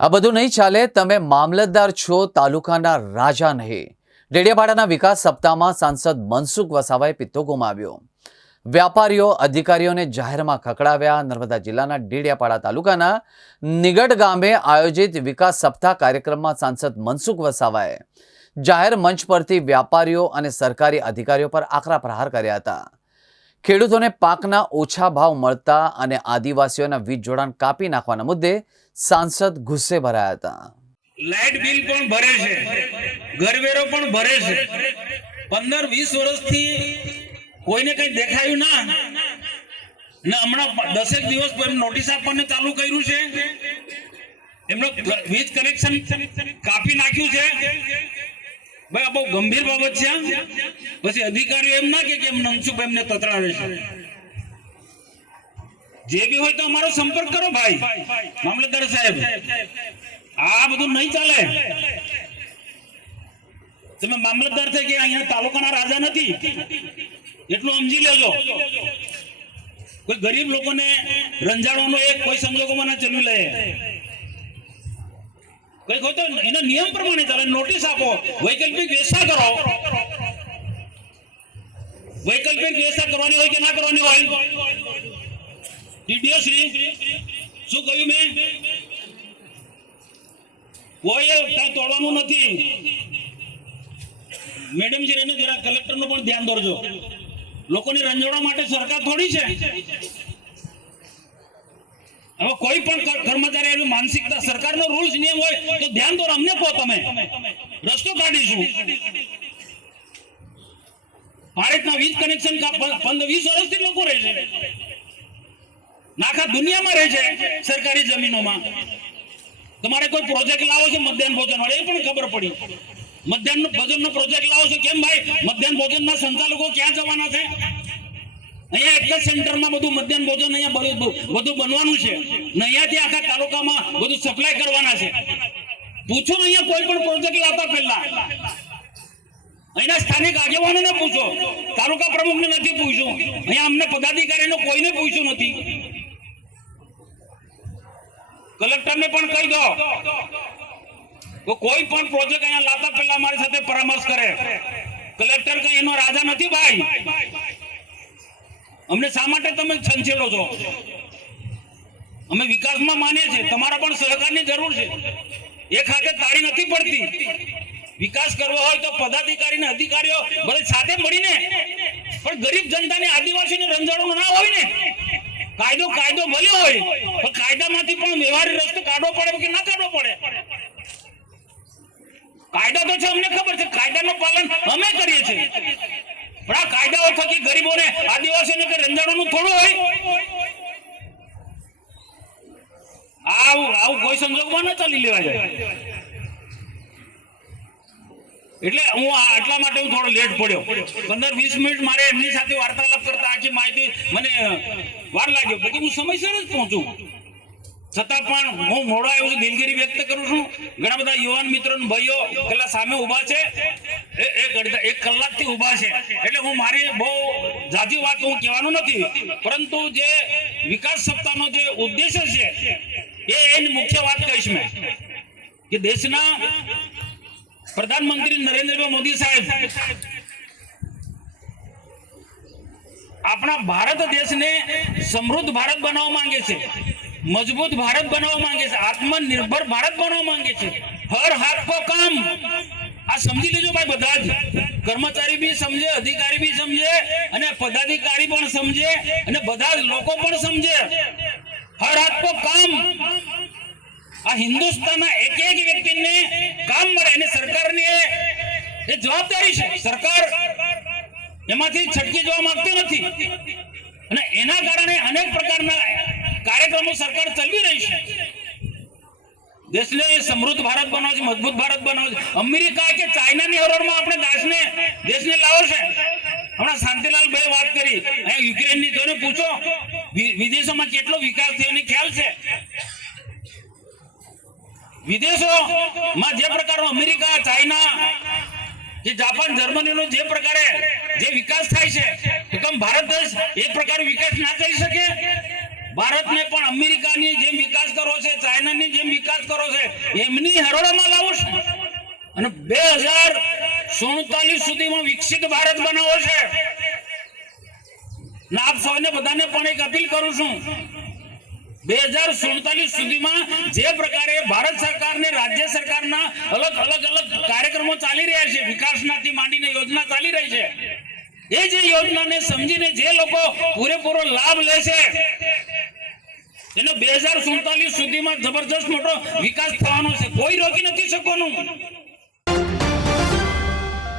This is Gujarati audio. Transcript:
આ બધું નહીં ચાલે. તમે મામલતદાર છો, તાલુકાના રાજા નહીં. ડેડિયાપાડાના વિકાસ સપ્તાહમાં સાંસદ મનસુખ વસાવાએ પિત્તો ગુમાવ્યો. વ્યાપારીઓ અધિકારીઓને જાહેરમાં ખકડાવ્યા. નર્મદા જિલ્લાના ડેડિયાપાડા તાલુકાના નિગડ ગામે આયોજિત વિકાસ સપ્તાહ કાર્યક્રમમાં સાંસદ મનસુખ વસાવાએ જાહેર મંચ પરથી વ્યાપારીઓ અને સરકારી અધિકારીઓ પર આકરા પ્રહાર કર્યા હતા. ખેડૂતોને પાકના ઓછા ભાવ મળતા અને આદિવાસીઓના વીજ જોડાણ કાપી નાખવાના મુદ્દે સાંસદ ગુસ્સે ભરાયા હતા. લાઇટ બિલ પણ ભરે છે, ઘરવેરો પણ ભરે છે. 15-20 વર્ષથી કોઈને કઈ દેખાયું ના, ને હમણાં 10 દિવસ નોટિસ આપવાનું ચાલુ કર્યું છે. એમનો વીજ કનેક્શન કાપી નાખ્યું છે. ભાઈ આ બહુ ગંભીર બાબત છે. પછી અધિકારીઓ એમ ના કે મનસુખ એમને તતરાવે છે. જે બી હોય તો અમારો સંપર્ક કરો ભાઈ મામલતદાર સાહેબ. આ બધું નહીં ચાલે. તમે મામલતદાર થઈ કે અહીંયા તાલુકાના રાજા નથી એટલું સમજી લેજો. કોઈ ગરીબ લોકોને રંજાડવાનો એક કોઈ સંજોગોમાં ના ચલવી લે. કઈ હોય તો એના નિયમ પ્રમાણે ચાલે. નોટિસ આપો, વૈકલ્પિક વ્યવસ્થા કરો. વૈકલ્પિક વ્યવસ્થા કરવાની હોય કે ના કરવાની હોય. ટીડીઓ શ્રી શું કહ્યું મેં? કોઈ કઈ તોડવાનું નથી. મેડમ જી એને જરા કલેક્ટરનું પણ ધ્યાન દોરજો. લોકોને રંજોડવા માટે સરકાર થોડી છે. હવે કોઈ પણ કર્મચારી માનસિકતા સરકારનો રૂલ્સ નિયમ હોય તો ધ્યાન દોર. અમને કહો, તમે રસ્તો કાઢીશું. ભારતના વીજ કનેક્શન 15-20 વર્ષથી લોકો રહે છે. આખા દુનિયામાં રહે છે સરકારી જમીનોમાં. તમારે કોઈ પ્રોજેક્ટ લાવો છે મધ્યાહન ભોજન વાળો, એ પણ ખબર પડી. મધ્યાહન ભોજનનો પ્રોજેક્ટ લાવો છો કેમ ભાઈ? મધ્યાહન ભોજનના સંચાલકો ક્યાં જવાના છે? અહીંયા એક જ સેન્ટરમાં બધું મધ્યાહન ભોજન અહીંયા બધું બનવાનું છે ને અહીંયાથી આખા તાલુકામાં બધું સપ્લાય કરવાના છે. પૂછો અહીંયા કોઈ પણ પ્રોજેક્ટ લાવતા પહેલા અહીંના સ્થાનિક આગેવાનોને પૂછો. તાલુકા પ્રમુખને નથી પૂછ્યું. અહીંયા અમને પદાધિકારીનો કોઈને પૂછ્યું નથી. કલેક્ટરને પણ કહી દો તો કોઈ પણ પ્રોજેક્ટ અહીંયા લાવતા પહેલા અમારી સાથે પરામર્શ કરે. કલેક્ટર કઈ એનો રાજા નથી ભાઈ. અમને શા માટે તમે છંછેડો છો? અમે વિકાસમાં માનીએ છીએ. તમારા પણ સહકારની જરૂર છે. એક હાથે તાળી નથી પડતી. વિકાસ કરવો હોય તો પદાધિકારી અને અધિકારીઓ ભલે સાથે મળીને, પણ ગરીબ જનતાને આદિવાસીને રંજાડવાનું ના હોય ને. કાયદો ભલે હોય પણ કાયદામાંથી પણ વ્યવહારિક રસ્તો કાઢવો પડે કે ના કાઢવો પડે. કાયદા તો છે, અમને ખબર છે. કાયદાનું પાલન અમે કરીએ છીએ. પણ આ કાયદાઓ થકી ગરીબોને આદિવાસીઓને કે રંજાડવાનું થોડું હોય. આવું કોઈ સંજોગમાં ન ચાલી લેવા જાય. એટલે હું આટલા માટે હું થોડો લેટ પડ્યો. 15-20 મિનિટ મારે એમની સાથે વાર્તાલાપ કરતા આખી માહિતી મને વાર લાગ્યો. પછી હું સમયસર જ પહોંચું. છતાં પણ હું મોડો આવ્યો છું. દિલગીરી વ્યક્ત કરું છું. ઘણા બધા યુવાન મિત્રો ભાઈઓ પેલા સામે ઉભા છે, એક કલાકથી ઉભા છે. એટલે હું મારી બહુ જાજી વાત હું કહેવાનું નથી, પરંતુ જે વિકાસ સપ્તાહનો જે ઉદ્દેશ્ય છે એની મુખ્ય વાત કહીશ મેં કે દેશના પ્રધાનમંત્રી નરેન્દ્રભાઈ મોદી સાહેબ આપણા ભારત દેશને સમૃદ્ધ ભારત બનાવવા માંગે છે, મજબૂત ભારત બનાવવા માંગે છે, આત્મનિર્ભર ભારત બનાવવા માંગે છે. હર હાથ કો કામ. આ સમજી લેજો ભાઈ. બધા જ કર્મચારી બી સમજે, અધિકારી બી સમજે અને પદાધિકારી પણ સમજે અને બધા જ લોકો પણ સમજે. હર હાથ કો કામ. આ હિન્દુસ્તાનના એક વ્યક્તિને કામ મળે અને સરકારની એ જવાબદારી છે. સરકાર એમાંથી છટકી જવા માંગતી નથી અને એના કારણે અનેક પ્રકારના કાર્યક્રમો સરકાર ચલાવી રહી છે. દેશને સમૃદ્ધ ભારત બનાવે છે, મજબૂત ભારત બનાવે છે. અમેરિકા કે ચાઇનાની હરોળમાં આપણે દેશને લાવો છે. હમણાં શાંતિલાલ ભાઈ વાત કરી, અહીંયા યુક્રેનની જોને પૂછો વિદેશોમાં કેટલો વિકાસ થયો એની ખ્યાલ છે. વિદેશોમાં જે પ્રકારનો અમેરિકા, ચાઇના કે જાપાન, જર્મનીનો જે પ્રકારે જે વિકાસ થાય છે, તો કેમ ભારત દેશ એ પ્રકારે વિકાસ ના કરી શકે? ભારતને પણ અમેરિકાની જેમ વિકાસ કરવો છે, ચાઇનાની જેમ વિકાસ કરવો છે, એમની હરોળમાં લાવવો છે અને 2047 સુધીમાં વિકસિત ભારત બનાવવો છે. ને આપ સૌને બધાને પણ એક અપીલ કરું છું, 2047 સુધીમાં જે પ્રકારે ભારત સરકારને રાજ્ય સરકારના અલગ કાર્યક્રમો ચાલી રહ્યા છે, વિકાસનાથી માંડીને યોજના ચાલી રહી છે, એ જે યોજનાને સમજીને જે લોકો પૂરેપૂરો લાભ લે છે એનો 2047 સુધીમાં જબરજસ્ત મોટો વિકાસ થવાનો છે. કોઈ રોકી નથી શકવાનું.